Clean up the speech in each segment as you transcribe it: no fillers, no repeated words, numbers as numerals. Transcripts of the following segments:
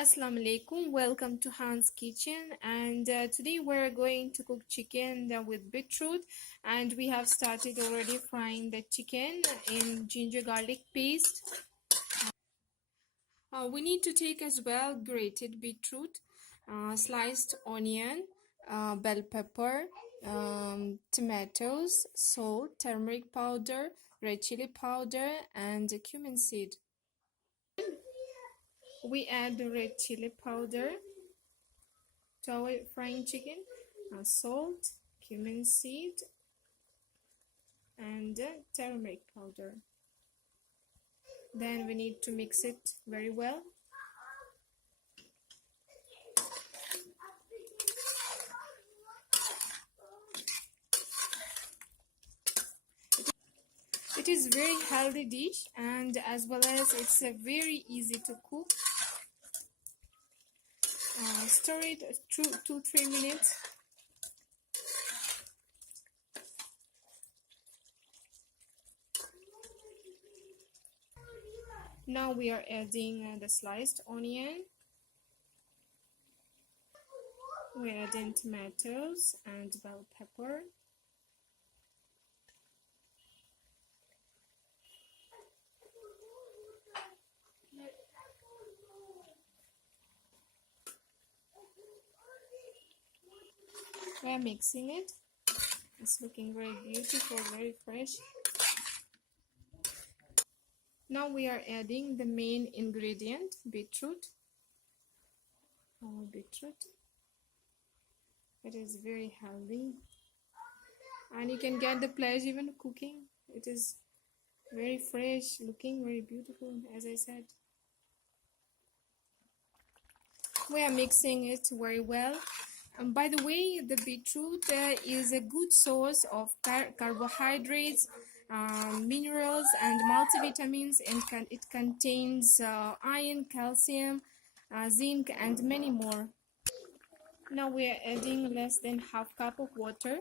Assalamu alaikum, welcome to Han's Kitchen, and today we're going to cook chicken with beetroot, and we have started already frying the chicken in ginger garlic paste. We need to take as well grated beetroot, sliced onion, bell pepper, tomatoes, salt, turmeric powder, red chili powder, and cumin seed. We add the red chili powder to our frying chicken, salt, cumin seed, and turmeric powder. Then we need to mix it very well. It is very healthy dish, and as well as it's very easy to cook. Stir it 2-3 minutes. Now we are adding the sliced onion. We're adding tomatoes and bell pepper. We're mixing it. It's looking very beautiful, very fresh. Now we are adding the main ingredient, beetroot. Our beetroot. It is very healthy, and you can get the pleasure even cooking. It is very fresh, looking very beautiful, as I said. We are mixing it very well. And by the way, the beetroot is a good source of carbohydrates, minerals, and multivitamins, and it contains iron, calcium, zinc, and many more. Now we are adding less than half cup of water.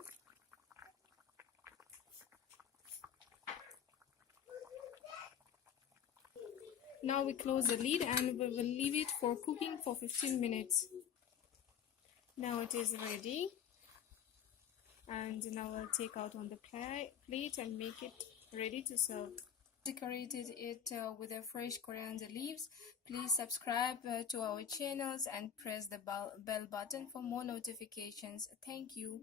Now we close the lid and we will leave it for cooking for 15 minutes. Now it is ready, and now I'll take out on the plate and make it ready to serve. Decorated it with a fresh coriander leaves. Please subscribe to our channels and press the bell button for more notifications. Thank you.